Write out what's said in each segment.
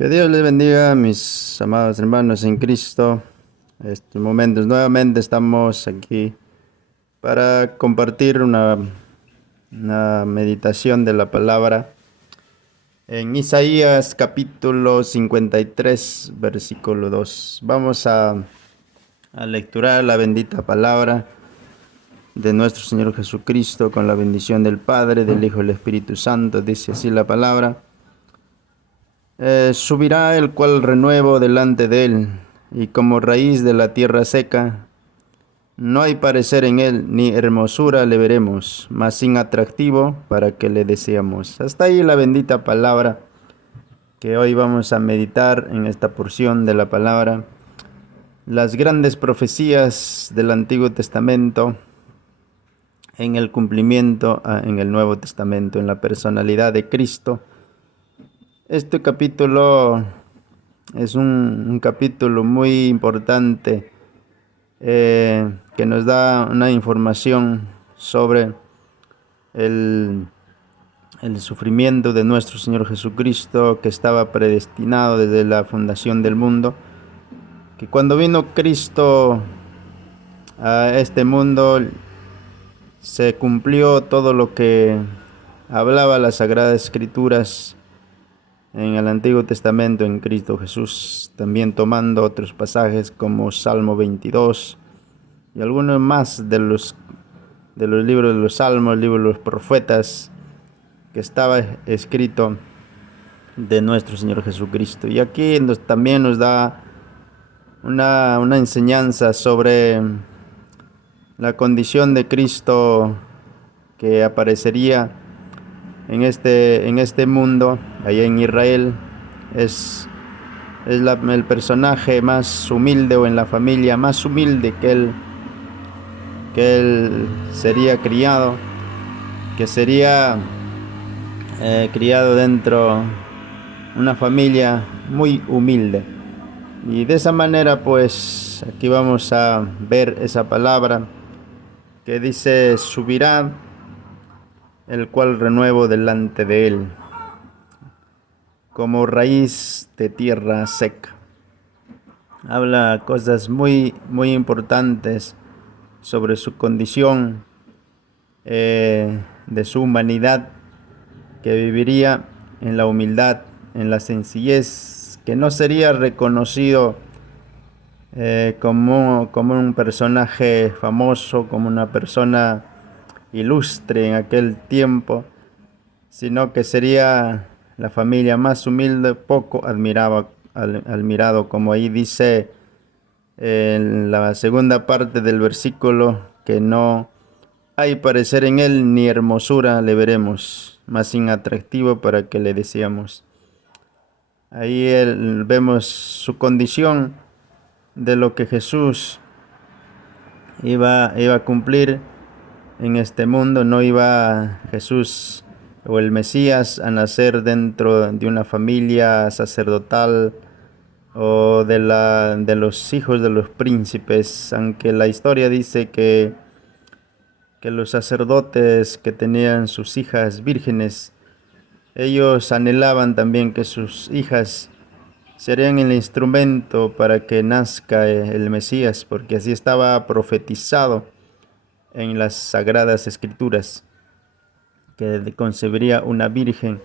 Que Dios les bendiga, mis amados hermanos en Cristo. Estos momentos nuevamente estamos aquí para compartir una meditación de la palabra en Isaías capítulo 53, versículo 2. Vamos a lecturar la bendita palabra de nuestro Señor Jesucristo con la bendición del Padre, del Hijo y del Espíritu Santo. Dice así la palabra. Subirá el cual renuevo delante de él, y como raíz de la tierra seca, no hay parecer en él, ni hermosura le veremos, mas sin atractivo para que le deseamos. Hasta ahí la bendita palabra que hoy vamos a meditar en esta porción de la palabra. Las grandes profecías del Antiguo Testamento en el cumplimiento en el Nuevo Testamento, en la personalidad de Cristo. Este capítulo es un capítulo muy importante que nos da una información sobre el sufrimiento de nuestro Señor Jesucristo, que estaba predestinado desde la fundación del mundo, que cuando vino Cristo a este mundo se cumplió todo lo que hablaba las Sagradas Escrituras en el Antiguo Testamento en Cristo Jesús, también tomando otros pasajes como Salmo 22 y algunos más de los libros de los Salmos, libros de los profetas, que estaba escrito de nuestro Señor Jesucristo. Y aquí también nos da una enseñanza sobre la condición de Cristo que aparecería en este mundo, allá en Israel. Es el personaje más humilde, o en la familia más humilde que él sería criado, que sería criado dentro de una familia muy humilde. Y de esa manera, pues aquí vamos a ver esa palabra que dice: subirá el cual renuevo delante de él, como raíz de tierra seca. Habla cosas muy importantes sobre su condición, de su humanidad, que viviría en la humildad, en la sencillez, que no sería reconocido como un personaje famoso, como una persona ilustre en aquel tiempo, sino que sería la familia más humilde, poco admirado, como ahí dice en la segunda parte del versículo, que no hay parecer en él, ni hermosura le veremos, más sin atractivo para que le deseamos. Ahí vemos su condición de lo que Jesús iba a cumplir en este mundo. No iba Jesús o el Mesías a nacer dentro de una familia sacerdotal o de los hijos de los príncipes, aunque la historia dice que los sacerdotes que tenían sus hijas vírgenes, ellos anhelaban también que sus hijas serían el instrumento para que nazca el Mesías, porque así estaba profetizado en las Sagradas Escrituras, que concebiría una virgen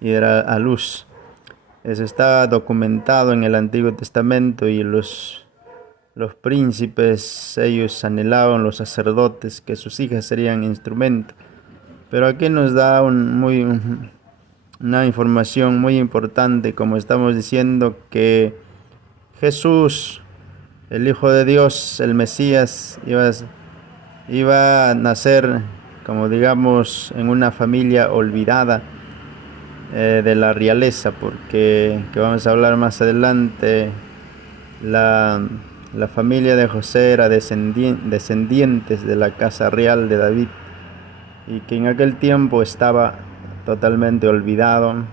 y dará a luz. Eso está documentado en el Antiguo Testamento, y los príncipes, ellos anhelaban, los sacerdotes, que sus hijas serían instrumento. Pero aquí nos da una información muy importante, como estamos diciendo, que Jesús, el Hijo de Dios, el Mesías, iba a nacer, como digamos, en una familia olvidada de la realeza, porque, que vamos a hablar más adelante, la familia de José era descendientes de la casa real de David, y que en aquel tiempo estaba totalmente olvidado,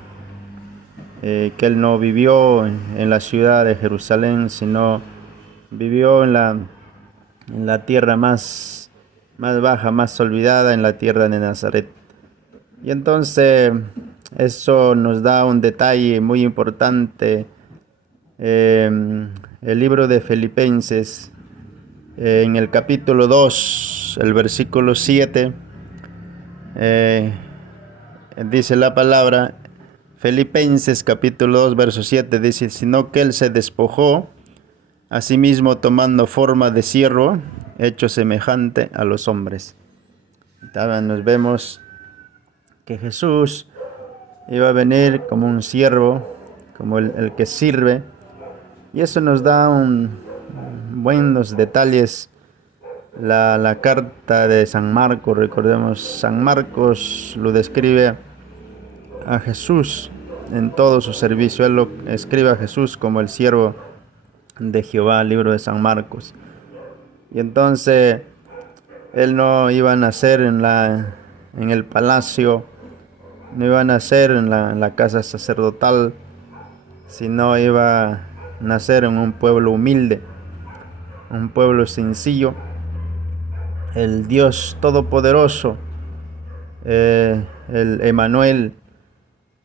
que él no vivió en la ciudad de Jerusalén, sino vivió en la tierra más baja, más olvidada, en la tierra de Nazaret. Y entonces Eso nos da un detalle muy importante. El libro de Filipenses, en el capítulo 2, el versículo 7, dice la palabra, Filipenses capítulo 2, verso 7, dice, sino que él se despojó, asimismo tomando forma de siervo, hecho semejante a los hombres. Nos vemos que Jesús iba a venir como un siervo, como el que sirve, y eso nos da buenos detalles. La carta de San Marcos, recordemos, San Marcos lo describe a Jesús en todo su servicio. Él lo escribe a Jesús como el siervo de Jehová, el libro de San Marcos. Y entonces él no iba a nacer en el palacio, no iba a nacer en la casa sacerdotal, sino iba a nacer en un pueblo humilde, un pueblo sencillo. El Dios Todopoderoso, el Emmanuel,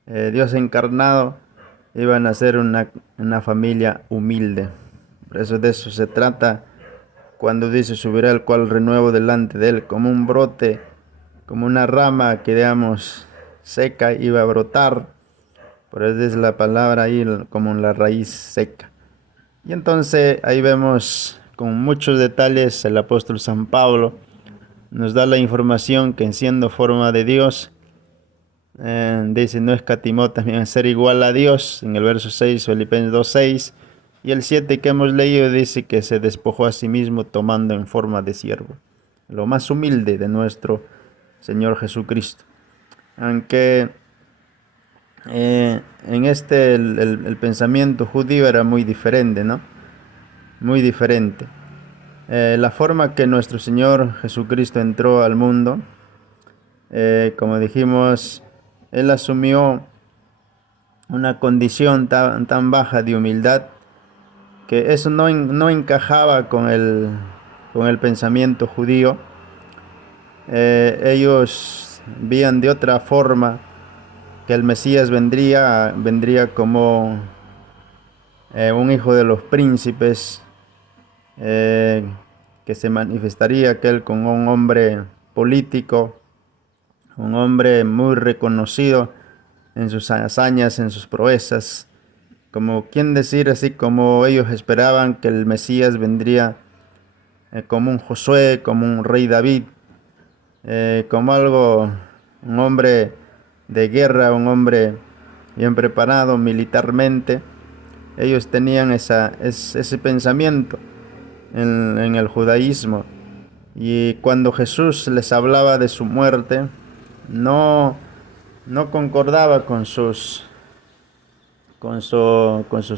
Dios encarnado, iba a nacer una familia humilde. Por eso de eso se trata cuando dice, subirá el cual renuevo delante de él, como un brote, como una rama que digamos seca iba a brotar. Por eso es la palabra ahí como la raíz seca. Y entonces ahí vemos con muchos detalles el apóstol San Pablo nos da la información que siendo forma de Dios, dice, no escatimó también a ser igual a Dios, en el verso 6, Filipenses 2:6, y el 7 que hemos leído dice que se despojó a sí mismo tomando en forma de siervo, lo más humilde de nuestro Señor Jesucristo. Aunque en el pensamiento judío era muy diferente, ¿no? Muy diferente. La forma que nuestro Señor Jesucristo entró al mundo, como dijimos, Él asumió una condición tan baja de humildad que eso no encajaba con el pensamiento judío. Ellos veían de otra forma que el Mesías vendría como un hijo de los príncipes, que se manifestaría aquel con un hombre político, un hombre muy reconocido en sus hazañas, en sus proezas, como quien decir, así como ellos esperaban que el Mesías vendría como un Josué, como un rey David, como un hombre de guerra, un hombre bien preparado militarmente. Ellos tenían ese pensamiento en el judaísmo, y cuando Jesús les hablaba de su muerte, no concordaba con sus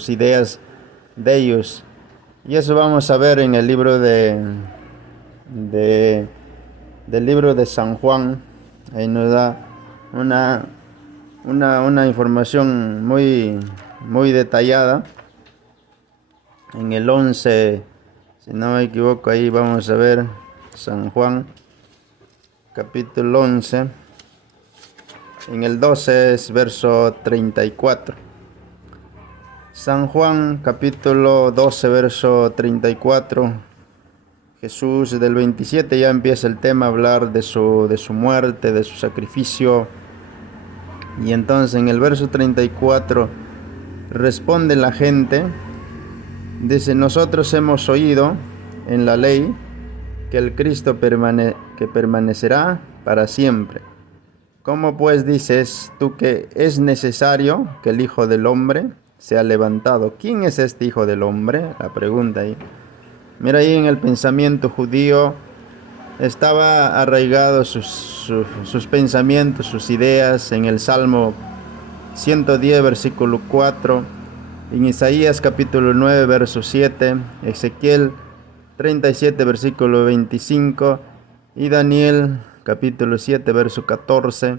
ideas de ellos. Y eso vamos a ver en el libro del libro de San Juan. Ahí nos da una información muy detallada. En el 11, si no me equivoco, ahí vamos a ver San Juan, capítulo 11. En el 12 es verso 34. San Juan, capítulo 12, verso 34. Jesús del 27 ya empieza el tema a hablar de su muerte, de su sacrificio. Y entonces en el verso 34 responde la gente. Dice, nosotros hemos oído en la ley que el Cristo que permanecerá para siempre. ¿Cómo pues dices tú que es necesario que el Hijo del Hombre sea levantado? ¿Quién es este Hijo del Hombre? La pregunta ahí. Mira, ahí en el pensamiento judío estaba arraigado sus pensamientos, sus ideas en el Salmo 110, versículo 4. En Isaías capítulo 9, verso 7, Ezequiel 37, versículo 25, y Daniel capítulo 7, verso 14.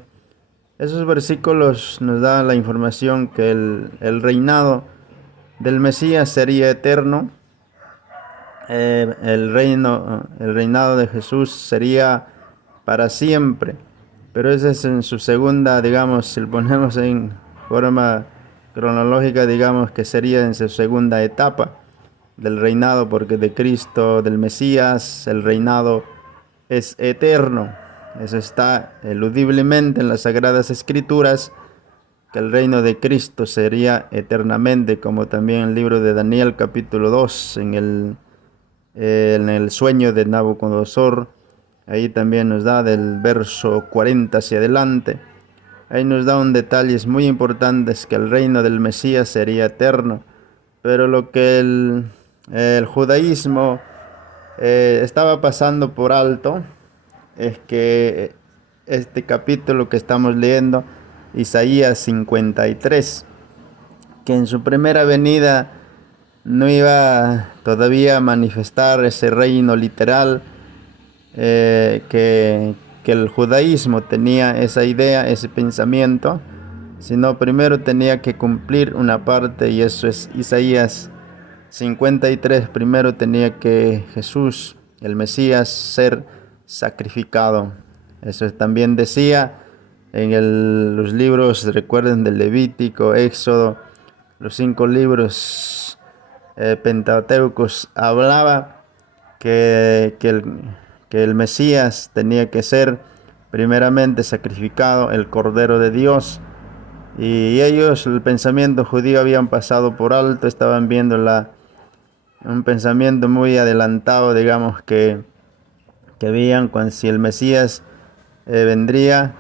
Esos versículos nos dan la información que el reinado del Mesías sería eterno. El reinado de Jesús sería para siempre. pero esa es en su segunda, digamos, si lo ponemos en forma cronológica, digamos que sería en su segunda etapa del reinado, porque de Cristo, del Mesías, el reinado es eterno. Eso está eludiblemente en las Sagradas Escrituras, que el reino de Cristo sería eternamente, como también el libro de Daniel capítulo 2, en el sueño de Nabucodonosor. Ahí también nos da del verso 40 hacia adelante. Ahí nos da un detalles muy importantes, que el reino del Mesías sería eterno. Pero lo que el judaísmo estaba pasando por alto es que este capítulo que estamos leyendo, Isaías 53, que en su primera venida no iba todavía a manifestar ese reino literal, que el judaísmo tenía esa idea, ese pensamiento, sino primero tenía que cumplir una parte, y eso es Isaías 53. Primero tenía que Jesús, el Mesías, ser sacrificado. Eso también decía en los libros, recuerden, del Levítico, Éxodo, los 5 libros pentateucos, hablaba que el Mesías tenía que ser primeramente sacrificado, el Cordero de Dios. Y ellos, el pensamiento judío, habían pasado por alto, estaban viendo un pensamiento muy adelantado, digamos, que veían cuando si el Mesías vendría,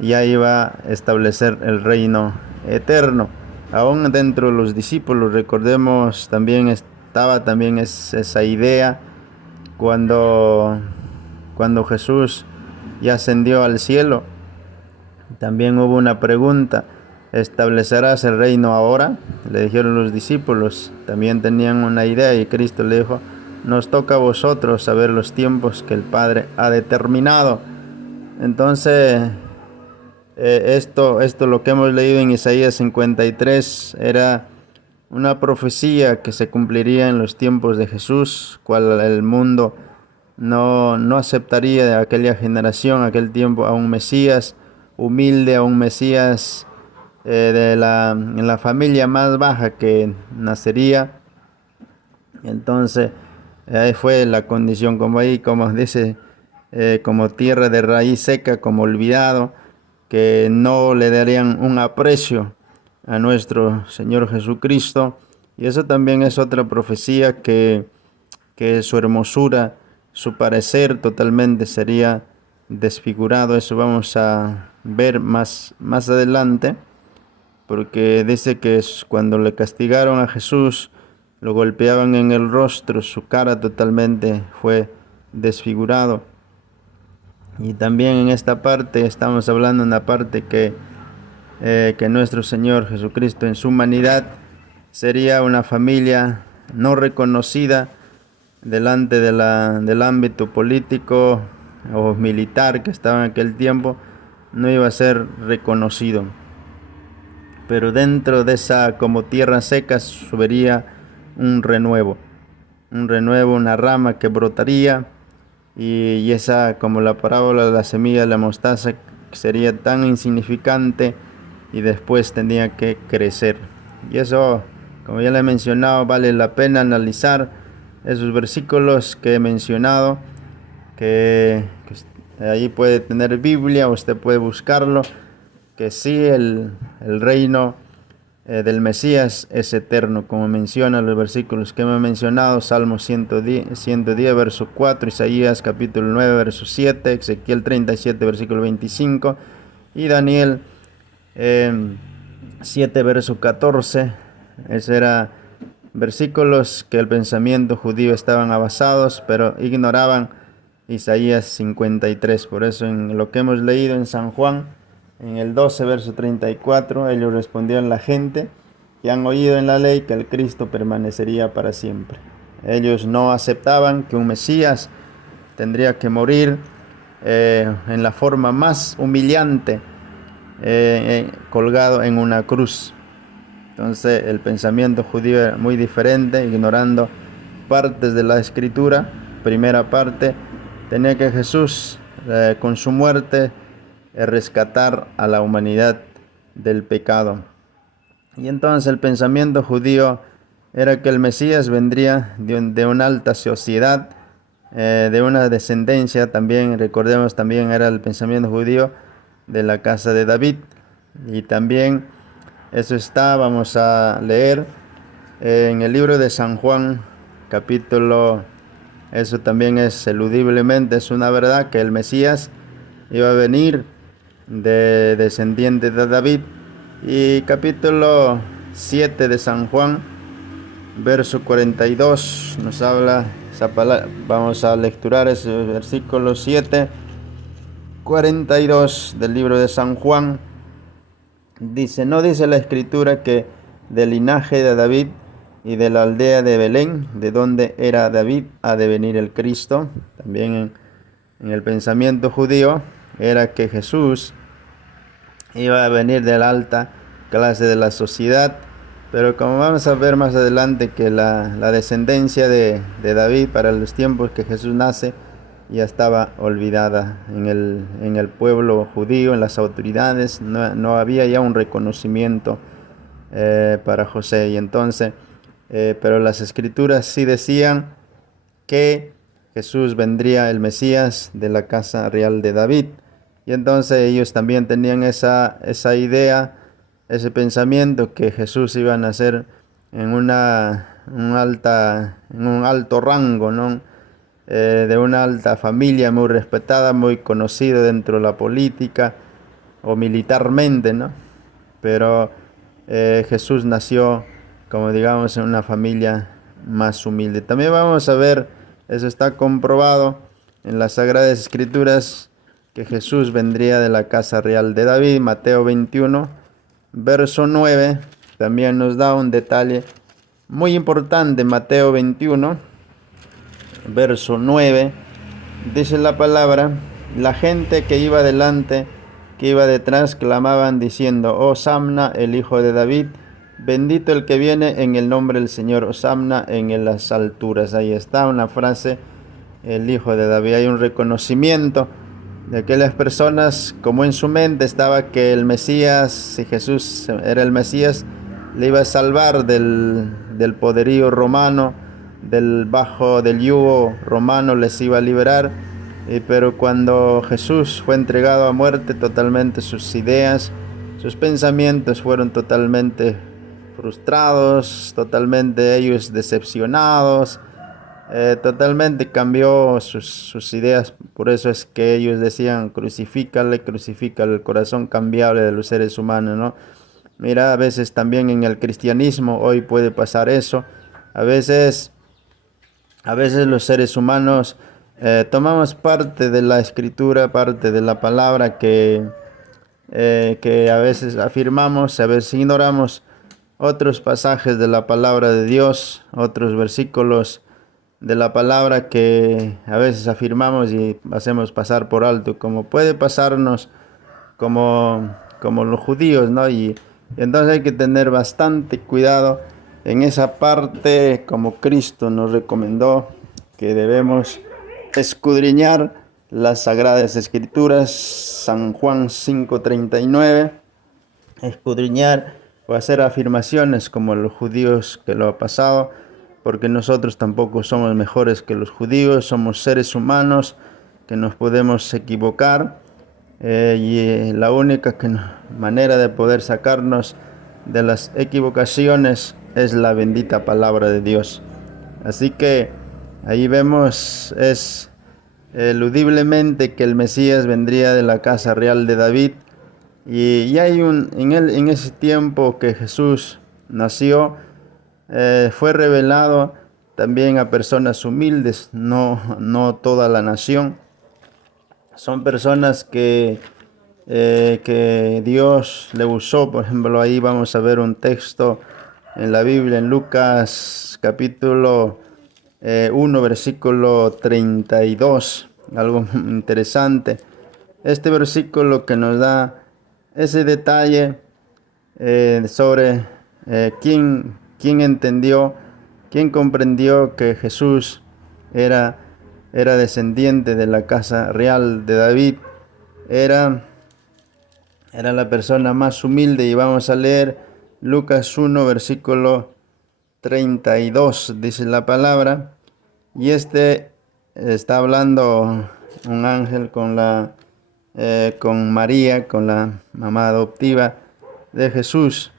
ya iba a establecer el reino eterno. Aún dentro de los discípulos, recordemos, también estaba también esa idea cuando Jesús ya ascendió al cielo. También hubo una pregunta: ¿establecerás el reino ahora? Le dijeron los discípulos, también tenían una idea, y Cristo le dijo: nos toca a vosotros saber los tiempos que el Padre ha determinado. Entonces, esto lo que hemos leído en Isaías 53 era una profecía que se cumpliría en los tiempos de Jesús, cual el mundo no aceptaría de aquella generación, aquel tiempo, a un Mesías humilde, a un Mesías en la familia más baja que nacería. Entonces, ahí fue la condición, como dice, como tierra de raíz seca, como olvidado, que no le darían un aprecio a nuestro Señor Jesucristo. Y eso también es otra profecía, que su hermosura, su parecer totalmente sería desfigurado. Eso vamos a ver más adelante, porque dice que cuando le castigaron a Jesús, lo golpeaban en el rostro, su cara totalmente fue desfigurado. Y también en esta parte estamos hablando de una parte que nuestro Señor Jesucristo en su humanidad sería una familia no reconocida delante del ámbito político o militar que estaba en aquel tiempo. No iba a ser reconocido, pero dentro de esa como tierra seca subiría un renuevo, una rama que brotaría, y esa, como la parábola de la semilla de la mostaza, sería tan insignificante y después tendría que crecer. Y eso, como ya le he mencionado, vale la pena analizar esos versículos que he mencionado, que ahí puede tener Biblia, usted puede buscarlo, que sí, el reino del Mesías es eterno, como menciona los versículos que hemos mencionado: Salmo 110, verso 4, Isaías capítulo 9, verso 7, Ezequiel 37, versículo 25, y Daniel 7, verso 14. Esos eran versículos que el pensamiento judío estaban basados, pero ignoraban Isaías 53. Por eso, en lo que hemos leído en San Juan, en el 12, verso 34, ellos respondieron: la gente que han oído en la ley que el Cristo permanecería para siempre. Ellos no aceptaban que un Mesías tendría que morir en la forma más humillante, colgado en una cruz. Entonces, el pensamiento judío era muy diferente, ignorando partes de la Escritura. Primera parte, tenía que Jesús, con su muerte, rescatar a la humanidad del pecado. Y entonces el pensamiento judío era que el Mesías vendría de una alta sociedad, de una descendencia, también recordemos, también era el pensamiento judío de la casa de David. Y también eso está, vamos a leer en el libro de San Juan, capítulo, eso también es eludiblemente, es una verdad que el Mesías iba a venir de descendiente de David. Y capítulo 7 de San Juan, verso 42, nos habla esa palabra. Vamos a lecturar ese versículo 7, 42 del libro de San Juan. Dice, no dice la escritura que del linaje de David y de la aldea de Belén, de donde era David, ha de venir el Cristo. También en el pensamiento judío era que Jesús iba a venir de la alta clase de la sociedad, pero como vamos a ver más adelante que la descendencia de David para los tiempos que Jesús nace ya estaba olvidada en el pueblo judío, en las autoridades, no había ya un reconocimiento para José. Y entonces, pero las escrituras sí decían que Jesús vendría, el Mesías, de la casa real de David. Y entonces ellos también tenían esa idea, ese pensamiento que Jesús iba a nacer en un alto rango, ¿no? De una alta familia muy respetada, muy conocido dentro de la política o militarmente, ¿no? Pero Jesús nació, como digamos, en una familia más humilde. También vamos a ver, eso está comprobado en las Sagradas Escrituras, que Jesús vendría de la casa real de David. Mateo 21, verso 9, también nos da un detalle muy importante. Mateo 21, verso 9, dice la palabra, la gente que iba delante, que iba detrás, clamaban diciendo, Hosanna, el Hijo de David, bendito el que viene en el nombre del Señor, Hosanna en las alturas. Ahí está una frase, el Hijo de David. Hay un reconocimiento de aquellas personas, como en su mente estaba que el Mesías, si Jesús era el Mesías, le iba a salvar del poderío romano, del yugo romano, les iba a liberar. Pero cuando Jesús fue entregado a muerte, totalmente sus ideas, sus pensamientos fueron totalmente frustrados, totalmente ellos decepcionados, totalmente cambió sus ideas. Por eso es que ellos decían, crucifícale, el corazón cambiable de los seres humanos, ¿no? Mira, a veces también en el cristianismo hoy puede pasar eso. A veces los seres humanos tomamos parte de la escritura, parte de la palabra que a veces afirmamos, a veces ignoramos otros pasajes de la palabra de Dios, otros versículos de la palabra que a veces afirmamos y hacemos pasar por alto, como puede pasarnos como los judíos, ¿no? Y entonces hay que tener bastante cuidado en esa parte, como Cristo nos recomendó que debemos escudriñar las Sagradas Escrituras. San Juan 5:39, escudriñar o hacer afirmaciones como los judíos que lo ha pasado, porque nosotros tampoco somos mejores que los judíos, somos seres humanos que nos podemos equivocar, y la única manera de poder sacarnos de las equivocaciones es la bendita palabra de Dios. Así que ahí vemos, es eludiblemente que el Mesías vendría de la casa real de David. Y hay en ese tiempo que Jesús nació, fue revelado también a personas humildes, no toda la nación. Son personas que Dios le usó. Por ejemplo, ahí vamos a ver un texto en la Biblia, en Lucas capítulo 1, versículo 32, algo interesante. Este versículo que nos da ese detalle sobre quién entendió, quién comprendió que Jesús era descendiente de la casa real de David. Era era la persona más humilde. Y vamos a leer Lucas 1, versículo 32, dice la palabra. Y está hablando un ángel con María, con la mamá adoptiva de Jesús.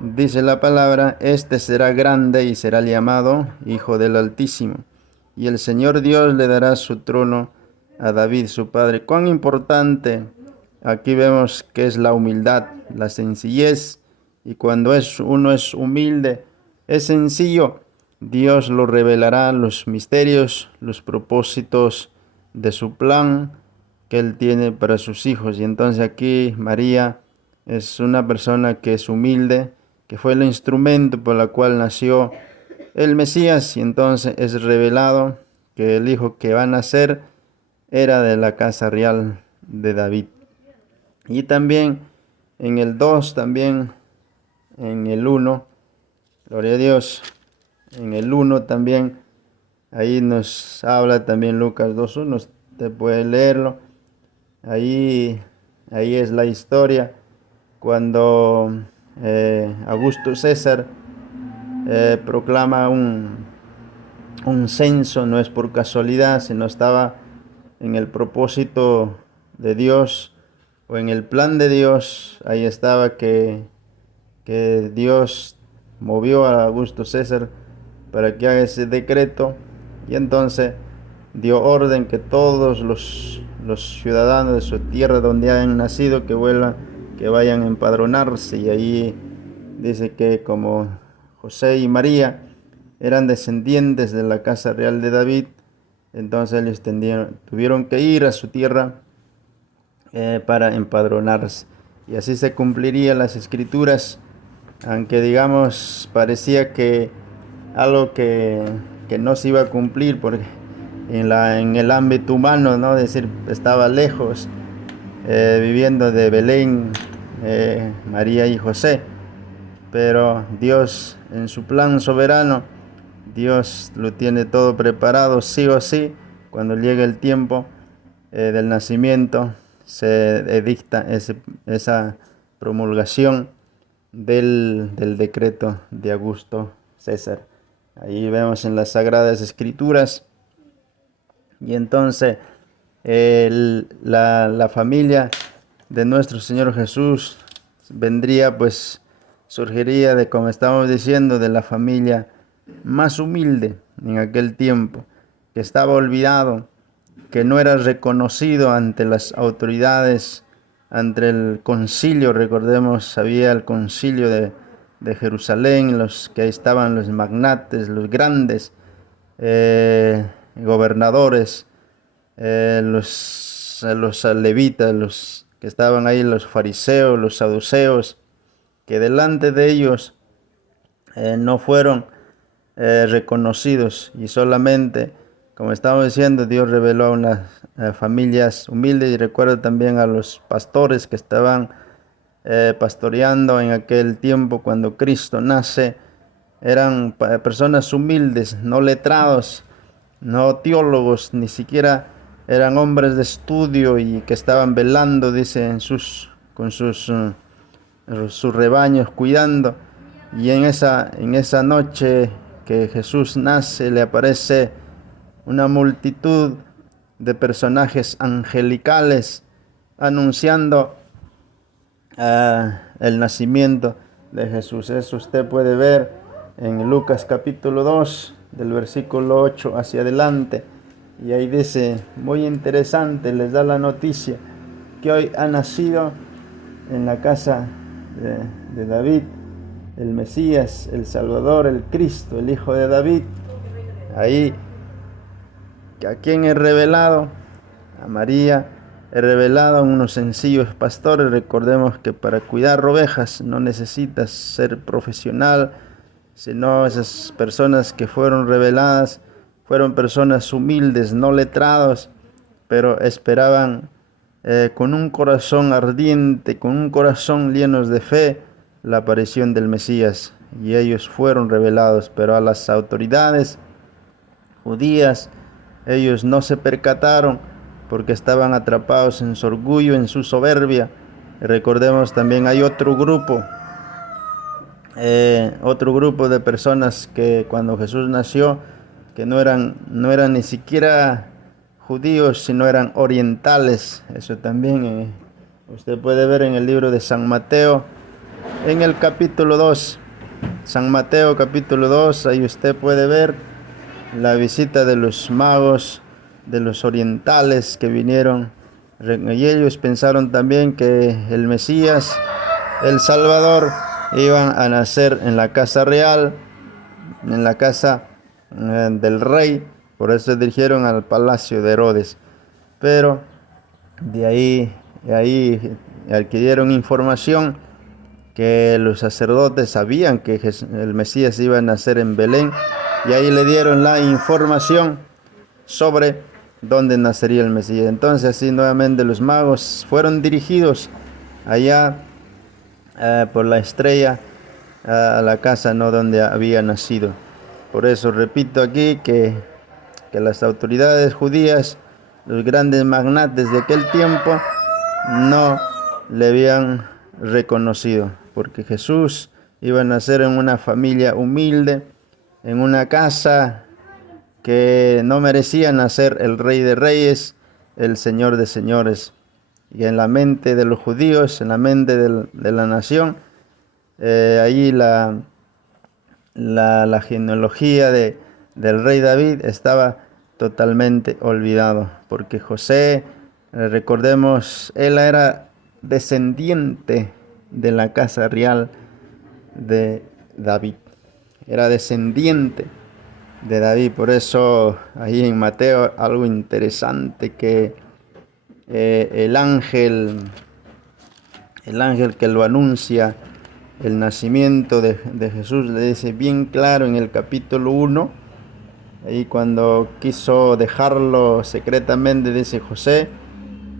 Dice la palabra: este será grande y será llamado Hijo del Altísimo, y el Señor Dios le dará su trono a David su padre. Cuán importante aquí vemos que es la humildad, la sencillez, y cuando uno es humilde, es sencillo, Dios lo revelará, los misterios, los propósitos de su plan que Él tiene para sus hijos. Y entonces aquí María es una persona que es humilde, que fue el instrumento por el cual nació el Mesías, y entonces es revelado que el hijo que va a nacer era de la casa real de David. Y también en el 2, también en el 1, gloria a Dios, en el 1 también, ahí nos habla también Lucas 2:1, usted puede leerlo. Ahí es la historia cuando Augusto César proclama un censo. No es por casualidad, sino estaba en el propósito de Dios o en el plan de Dios. Ahí estaba que Dios movió a Augusto César para que haga ese decreto, y entonces dio orden que todos los ciudadanos de su tierra donde hayan nacido que vuelvan, que vayan a empadronarse. Y ahí dice que como José y María eran descendientes de la casa real de David, entonces ellos tuvieron que ir a su tierra para empadronarse. Y así se cumplirían las escrituras, aunque digamos parecía que algo que no se iba a cumplir, porque en el ámbito humano, ¿no? Es decir, estaba lejos, viviendo de Belén, María y José, pero Dios en su plan soberano, Dios lo tiene todo preparado, sí o sí. Cuando llegue el tiempo del nacimiento, se edicta esa promulgación del decreto de Augusto César. Ahí vemos en las Sagradas Escrituras. Y entonces la familia de nuestro Señor Jesús vendría, pues surgiría de, como estamos diciendo, de la familia más humilde en aquel tiempo, que estaba olvidado, que no era reconocido ante las autoridades, ante el concilio. Recordemos, había el concilio de Jerusalén, los que ahí estaban los magnates, los grandes gobernadores, los levitas, los que estaban ahí, los fariseos, los saduceos, que delante de ellos no fueron reconocidos, y solamente, como estamos diciendo, Dios reveló a unas familias humildes. Y recuerdo también a los pastores que estaban pastoreando en aquel tiempo cuando Cristo nace. Eran personas humildes, no letrados, no teólogos, ni siquiera eran hombres de estudio, y que estaban velando, dice, con sus rebaños, cuidando. Y en esa noche que Jesús nace, le aparece una multitud de personajes angelicales anunciando el nacimiento de Jesús. Eso usted puede ver en Lucas capítulo 2, del versículo 8 hacia adelante. Y ahí dice, muy interesante, les da la noticia que hoy ha nacido en la casa de David el Mesías, el Salvador, el Cristo, el Hijo de David. Ahí, ¿a quién he revelado? A María he revelado, a unos sencillos pastores. Recordemos que para cuidar ovejas no necesitas ser profesional, sino esas personas que fueron reveladas fueron personas humildes, no letrados, pero esperaban con un corazón ardiente, con un corazón llenos de fe, la aparición del Mesías. Y ellos fueron revelados, pero a las autoridades judías, ellos no se percataron, porque estaban atrapados en su orgullo, en su soberbia, Recordemos también hay otro grupo de personas que cuando Jesús nació, que no eran ni siquiera judíos, sino eran orientales. Eso también usted puede ver en el libro de San Mateo, en el capítulo 2. San Mateo capítulo 2, ahí usted puede ver la visita de los magos, de los orientales que vinieron. Y ellos pensaron también que el Mesías, el Salvador, iban a nacer en la casa real, en la casa del rey. Por eso se dirigieron al palacio de Herodes. Pero de ahí adquirieron información que los sacerdotes sabían que el Mesías iba a nacer en Belén, y ahí le dieron la información sobre dónde nacería el Mesías. Entonces así nuevamente los magos fueron dirigidos allá por la estrella a la casa donde había nacido. Por eso repito aquí que las autoridades judías, los grandes magnates de aquel tiempo, no le habían reconocido, porque Jesús iba a nacer en una familia humilde, en una casa que no merecía nacer el Rey de Reyes, el Señor de Señores. Y en la mente de los judíos, en la mente de la nación, ahí la genealogía del rey David estaba totalmente olvidado, porque José, recordemos, él era descendiente de la casa real de David, era descendiente de David. Por eso ahí en Mateo algo interesante, que el ángel que lo anuncia, el nacimiento de Jesús, le dice bien claro en el capítulo 1, ahí cuando quiso dejarlo secretamente, dice José,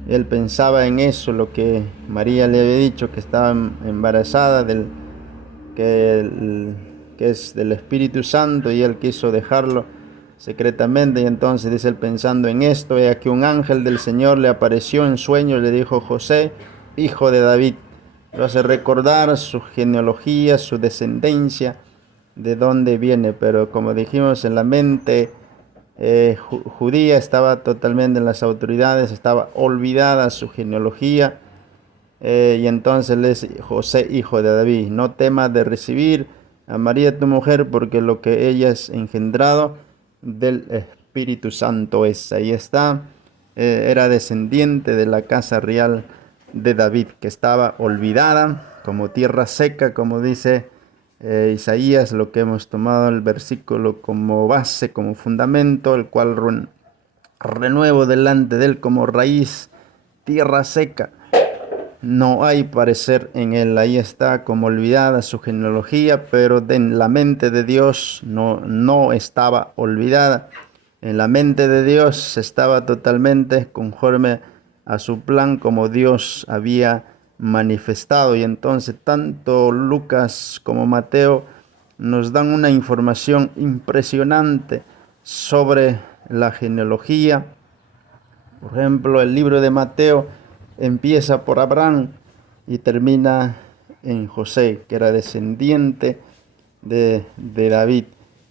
él pensaba en eso, lo que María le había dicho, que estaba embarazada que es del Espíritu Santo, y él quiso dejarlo secretamente. Y entonces dice él, pensando en esto, he aquí un ángel del Señor le apareció en sueño y le dijo: José, hijo de David. Lo hace recordar su genealogía, su descendencia, de dónde viene. Pero como dijimos, en la mente judía estaba totalmente, en las autoridades estaba olvidada su genealogía. Y entonces le dice: José, hijo de David, no temas de recibir a María tu mujer, porque lo que ella es engendrado del Espíritu Santo es. Ahí está, era descendiente de la casa real de David, que estaba olvidada como tierra seca, como dice Isaías, lo que hemos tomado el versículo como base, como fundamento, el cual renuevo delante de él como raíz, tierra seca. No hay parecer en él. Ahí está como olvidada su genealogía, pero en la mente de Dios no estaba olvidada. En la mente de Dios estaba totalmente conforme a su plan, como Dios había manifestado. Y entonces tanto Lucas como Mateo nos dan una información impresionante sobre la genealogía. Por ejemplo, el libro de Mateo empieza por Abraham y termina en José, que era descendiente de David.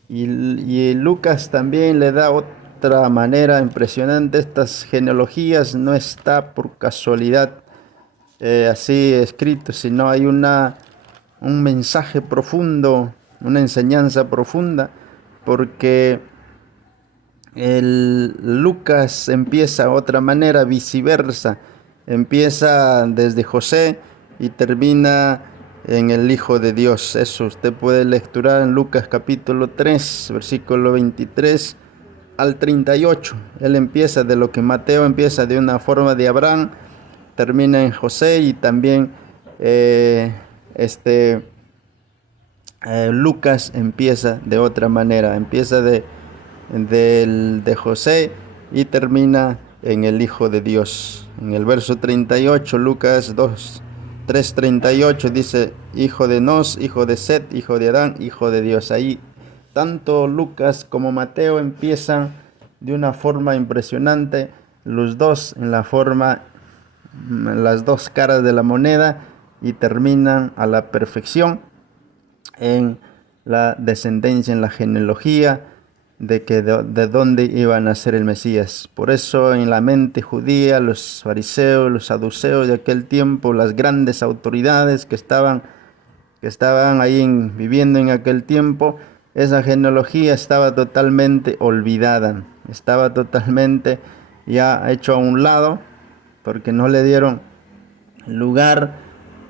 Y Lucas también le da otra manera impresionante. Estas genealogías no está por casualidad así escrito, sino hay un mensaje profundo, una enseñanza profunda, porque Lucas empieza de otra manera, viceversa. Empieza desde José y termina en el Hijo de Dios. Eso usted puede lecturar en Lucas capítulo 3, versículo 23 al 38. Él empieza de lo que Mateo empieza de una forma de Abraham, termina en José, y también Lucas empieza de otra manera. Empieza de José y termina en el Hijo de Dios. En el verso 38, Lucas 3:38 dice: hijo de Nos, hijo de Set, hijo de Adán, hijo de Dios. Ahí tanto Lucas como Mateo empiezan de una forma impresionante, los dos en la forma las dos caras de la moneda y terminan a la perfección en la descendencia, en la genealogía de dónde iba a nacer el Mesías. Por eso en la mente judía, los fariseos, los saduceos de aquel tiempo, las grandes autoridades que estaban ahí viviendo en aquel tiempo, esa genealogía estaba totalmente olvidada, estaba totalmente ya hecho a un lado, porque no le dieron lugar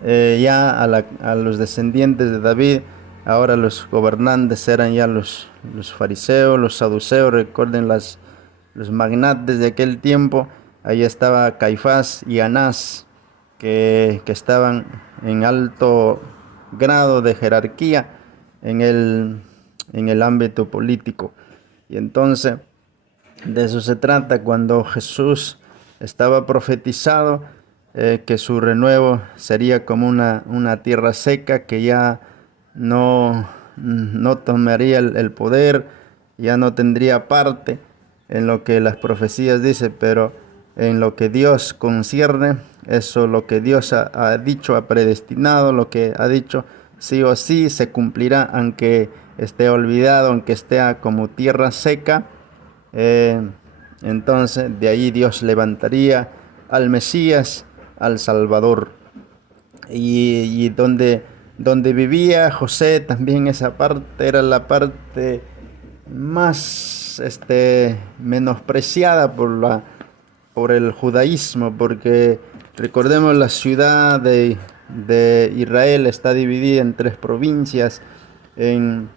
ya a los descendientes de David. Ahora los gobernantes eran ya los fariseos, los saduceos. Recuerden los magnates de aquel tiempo. Ahí estaba Caifás y Anás, que estaban en alto grado de jerarquía en el ámbito político. Y entonces de eso se trata cuando Jesús estaba profetizado, que su renuevo sería como una tierra seca que ya no tomaría el poder, ya no tendría parte en lo que las profecías dicen, pero en lo que Dios concierne, eso lo que Dios ha dicho, ha predestinado, lo que ha dicho sí o sí se cumplirá, aunque esté olvidado, aunque esté como tierra seca. Entonces de ahí Dios levantaría al Mesías, al Salvador. Y donde vivía José, también esa parte era la parte más menospreciada por el judaísmo, porque recordemos, la ciudad de Israel está dividida en 3 provincias, en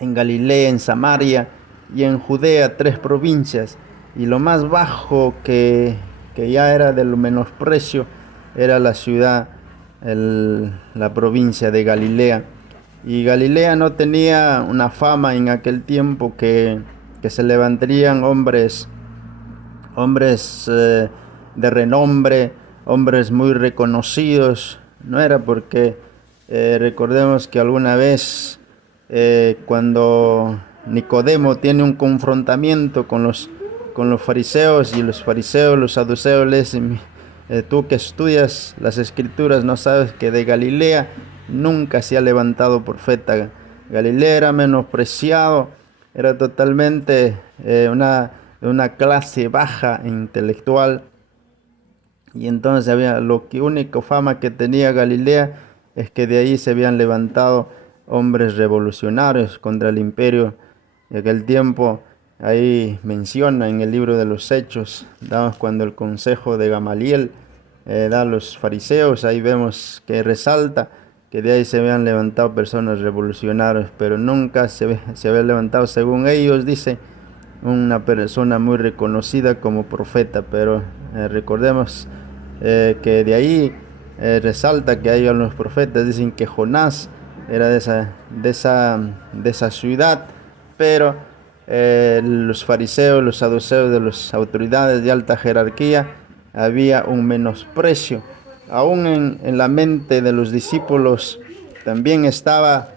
Galilea, en Samaria y en Judea, 3 provincias, y lo más bajo que ya era de lo menosprecio era la ciudad, la provincia de Galilea. Y Galilea no tenía una fama en aquel tiempo que se levantarían hombres de renombre, hombres muy reconocidos. No era porque recordemos que alguna vez cuando Nicodemo tiene un confrontamiento con los fariseos, y los fariseos, los saduceos le dicen: tú que estudias las escrituras, no sabes que de Galilea nunca se ha levantado profeta. Galilea era menospreciado, era totalmente una clase baja intelectual. Y entonces única fama que tenía Galilea es que de ahí se habían levantado hombres revolucionarios contra el imperio de aquel tiempo. Ahí menciona en el libro de los Hechos, cuando el consejo de Gamaliel da a los fariseos, ahí vemos que resalta que de ahí se habían levantado personas revolucionarias, pero nunca se había levantado, según ellos, dice, una persona muy reconocida como profeta. Pero recordemos que de ahí resalta que hay los profetas, dicen que Jonás era de esa ciudad, pero los fariseos, los saduceos, de las autoridades de alta jerarquía, había un menosprecio. Aún en la mente de los discípulos también estaba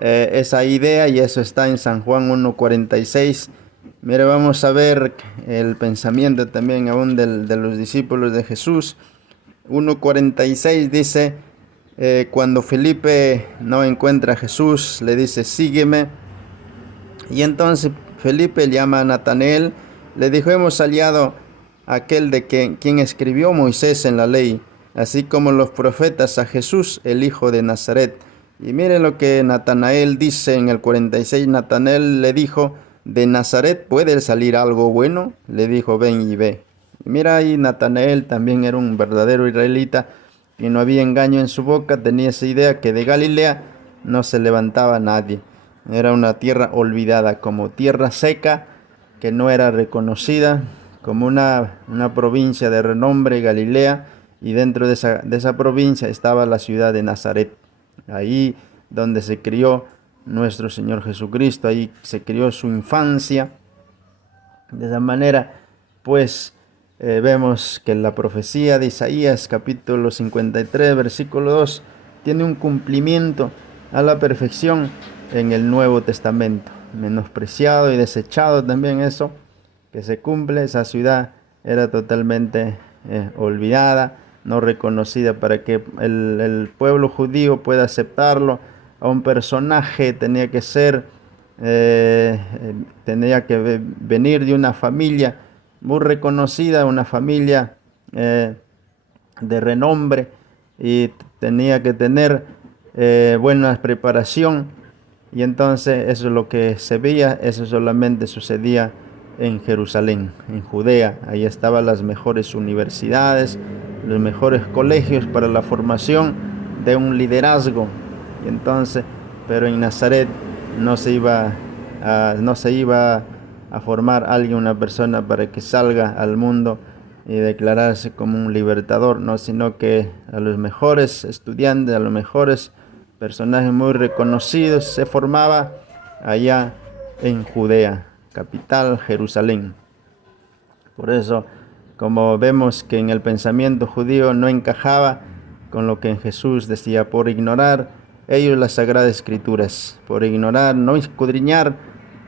esa idea, y eso está en San Juan 1:46. Mire, vamos a ver el pensamiento también aún de los discípulos de Jesús. 1:46 dice: cuando Felipe no encuentra a Jesús, le dice: sígueme. Y entonces Felipe llama a Natanael, le dijo: hemos hallado a aquel de quien escribió Moisés en la ley, así como los profetas, a Jesús, el hijo de Nazaret. Y mire lo que Natanael dice en el 46. Natanael le dijo: ¿de Nazaret puede salir algo bueno? Le dijo: ven y ve. Y mira, ahí Natanael también era un verdadero israelita, y no había engaño en su boca. Tenía esa idea que de Galilea no se levantaba nadie. Era una tierra olvidada, como tierra seca, que no era reconocida, como una provincia de renombre, Galilea, y dentro de esa provincia estaba la ciudad de Nazaret, ahí donde se crió nuestro Señor Jesucristo, ahí se crió su infancia. De esa manera, pues, vemos que la profecía de Isaías, capítulo 53, versículo 2, tiene un cumplimiento a la perfección en el Nuevo Testamento. Menospreciado y desechado también eso, que se cumple. Esa ciudad era totalmente olvidada, no reconocida. Para que el pueblo judío pueda aceptarlo, a un personaje tenía que ser, tenía que venir de una familia muy reconocida, una familia de renombre, y tenía que tener buena preparación. Y entonces eso es lo que se veía, eso solamente sucedía en Jerusalén, en Judea. Ahí estaban las mejores universidades, los mejores colegios para la formación de un liderazgo. Y entonces, pero en Nazaret no se iba a formar alguien, una persona para que salga al mundo y declararse como un libertador, no, sino que a los mejores estudiantes, a los mejores personajes muy reconocidos se formaba allá en Judea, capital Jerusalén. Por eso, como vemos que en el pensamiento judío no encajaba con lo que Jesús decía, por ignorar ellos las sagradas escrituras, por ignorar, no escudriñar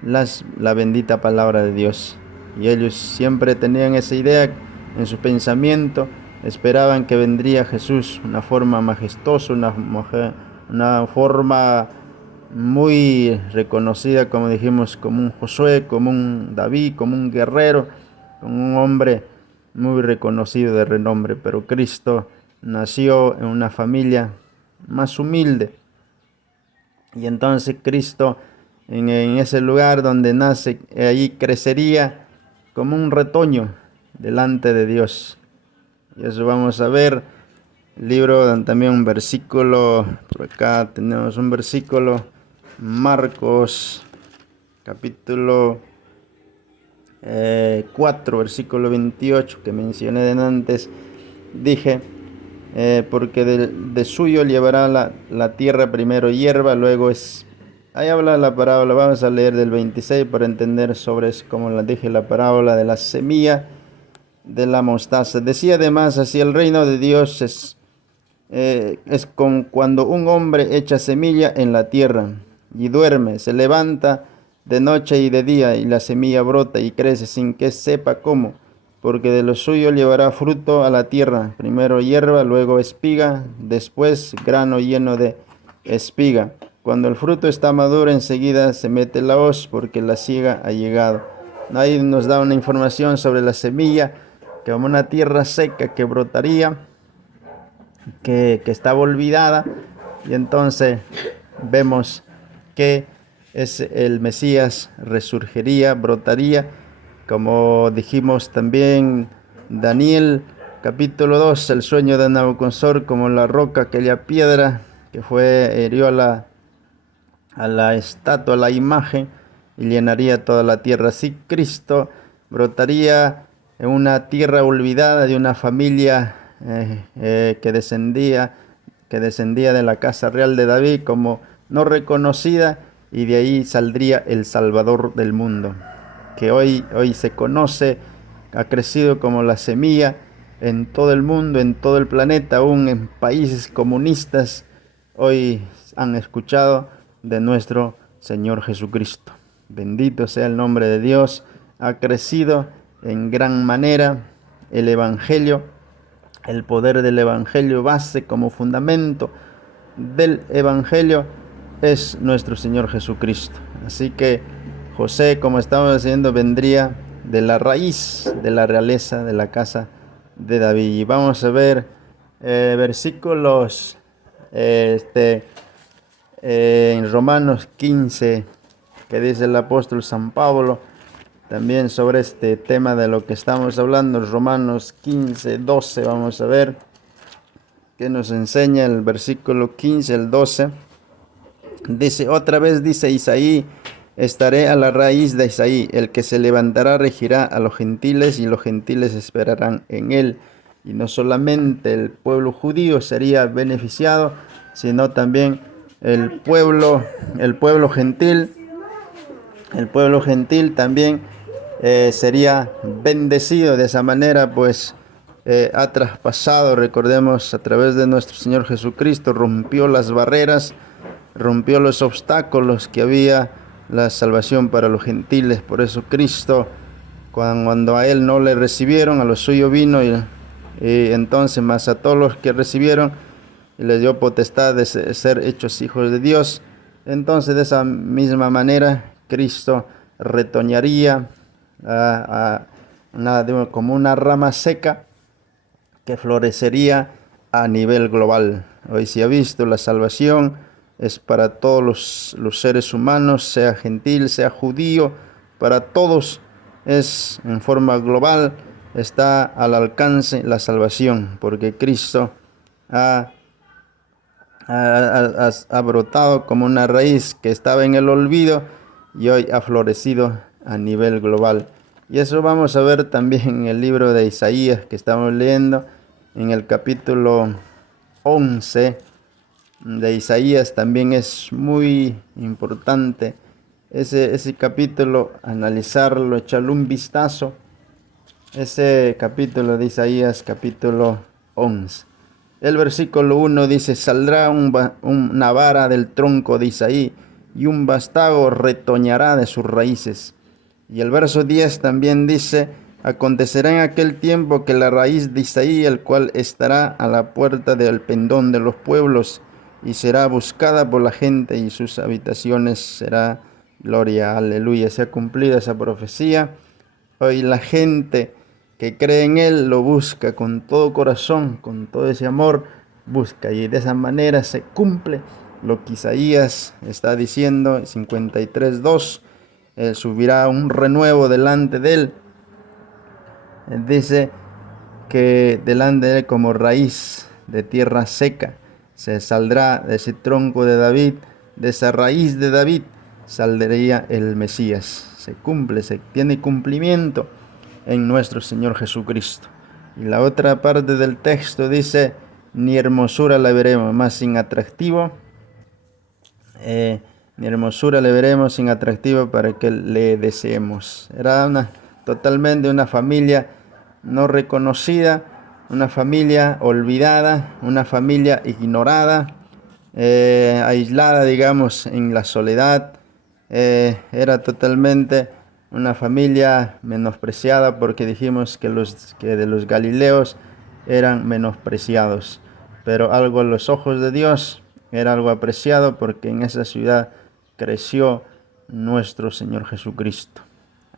la bendita palabra de Dios. Y ellos siempre tenían esa idea en su pensamiento, esperaban que vendría Jesús, una forma majestuosa, una forma muy reconocida, como dijimos, como un Josué, como un David, como un guerrero, como un hombre muy reconocido de renombre. Pero Cristo nació en una familia más humilde. Y entonces Cristo, en ese lugar donde nace, allí crecería como un retoño delante de Dios. Y eso vamos a ver. Libro, también un versículo, por acá tenemos un versículo, Marcos, capítulo 4, versículo 28, que mencioné de antes. Dije, porque de suyo llevará la tierra primero hierba, luego es... Ahí habla la parábola, vamos a leer del 26 para entender sobre, como la dije, la parábola de la semilla de la mostaza. Decía además, así el reino de Dios es con cuando un hombre echa semilla en la tierra y duerme, se levanta de noche y de día, y la semilla brota y crece sin que sepa cómo, porque de lo suyo llevará fruto a la tierra, primero hierba, luego espiga, después grano lleno de espiga. Cuando el fruto está maduro, enseguida se mete la hoz, porque la siega ha llegado. Ahí nos da una información sobre la semilla, que como una tierra seca que brotaría, que estaba olvidada, y entonces vemos que el Mesías resurgiría, brotaría, como dijimos también Daniel capítulo 2, el sueño de Nabucodonosor, como la roca, aquella piedra que hirió a la estatua, a la imagen, y llenaría toda la tierra. Así Cristo brotaría en una tierra olvidada de una familia que descendía de la casa real de David, como no reconocida, y de ahí saldría el Salvador del mundo, que hoy se conoce, ha crecido como la semilla en todo el mundo, en todo el planeta, aún en países comunistas. Hoy han escuchado de nuestro Señor Jesucristo. Bendito sea el nombre de Dios. Ha crecido en gran manera el Evangelio, el poder del Evangelio, base como fundamento del Evangelio es nuestro Señor Jesucristo. Así que José, como estamos diciendo, vendría de la raíz de la realeza de la casa de David. Y vamos a ver versículos en Romanos 15, que dice el apóstol San Pablo, también sobre este tema de lo que estamos hablando. Romanos 15, 12, vamos a ver que nos enseña el versículo 15, el 12. Dice, otra vez dice Isaí, estaré a la raíz de Isaí, el que se levantará regirá a los gentiles, y los gentiles esperarán en él. Y no solamente el pueblo judío sería beneficiado, sino también el pueblo gentil. El pueblo gentil también sería bendecido de esa manera, pues ha traspasado, recordemos, a través de nuestro Señor Jesucristo, rompió las barreras, rompió los obstáculos que había la salvación para los gentiles. Por eso Cristo, cuando a él no le recibieron, a los suyos vino y entonces más a todos los que recibieron y les dio potestad de ser hechos hijos de Dios. Entonces de esa misma manera Cristo retoñaría como una rama seca que florecería a nivel global. Hoy se ha visto la salvación es para todos los seres humanos, sea gentil, sea judío, para todos es en forma global, está al alcance la salvación, porque Cristo ha brotado como una raíz que estaba en el olvido y hoy ha florecido a nivel global. Y eso vamos a ver también en el libro de Isaías que estamos leyendo, en el capítulo 11 de Isaías. También es muy importante ese capítulo, analizarlo, echarle un vistazo. Ese capítulo de Isaías, capítulo 11. El versículo 1 dice: saldrá una vara del tronco de Isaí, y un vástago retoñará de sus raíces. Y el verso 10 también dice: acontecerá en aquel tiempo que la raíz de Isaí, el cual estará a la puerta del pendón de los pueblos, y será buscada por la gente, y sus habitaciones será gloria. Aleluya. Se ha cumplido esa profecía. Hoy la gente que cree en Él lo busca con todo corazón, con todo ese amor, busca, y de esa manera se cumple lo que Isaías está diciendo, 53:2. Él subirá un renuevo delante de Él. Dice que delante de Él, como raíz de tierra seca, se saldrá de ese tronco de David, de esa raíz de David, saldría el Mesías. Se cumple, se tiene cumplimiento en nuestro Señor Jesucristo. Y la otra parte del texto dice: ni hermosura la veremos, más sin atractivo, ni hermosura le veremos sin atractivo para que le deseemos. Era totalmente una familia no reconocida, una familia olvidada, una familia ignorada, aislada, digamos, en la soledad. Era totalmente una familia menospreciada, porque dijimos que de los galileos eran menospreciados, pero algo a los ojos de Dios era algo apreciado, porque en esa ciudad creció nuestro Señor Jesucristo.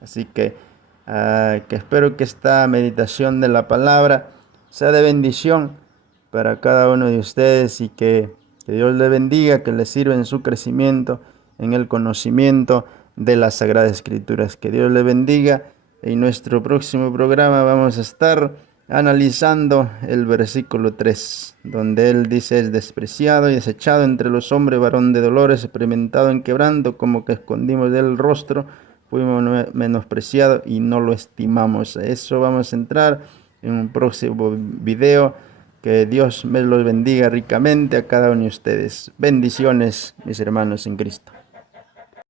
Así que espero que esta meditación de la palabra sea de bendición para cada uno de ustedes, y que Dios le bendiga, que le sirva en su crecimiento, en el conocimiento de las Sagradas Escrituras. Que Dios le bendiga. En nuestro próximo programa vamos a estar analizando el versículo 3, donde él dice: es despreciado y desechado entre los hombres, varón de dolores, experimentado en quebranto, como que escondimos del rostro, fuimos menospreciados y no lo estimamos. Eso vamos a entrar en un próximo video. Que Dios me los bendiga ricamente a cada uno de ustedes. Bendiciones, mis hermanos en Cristo.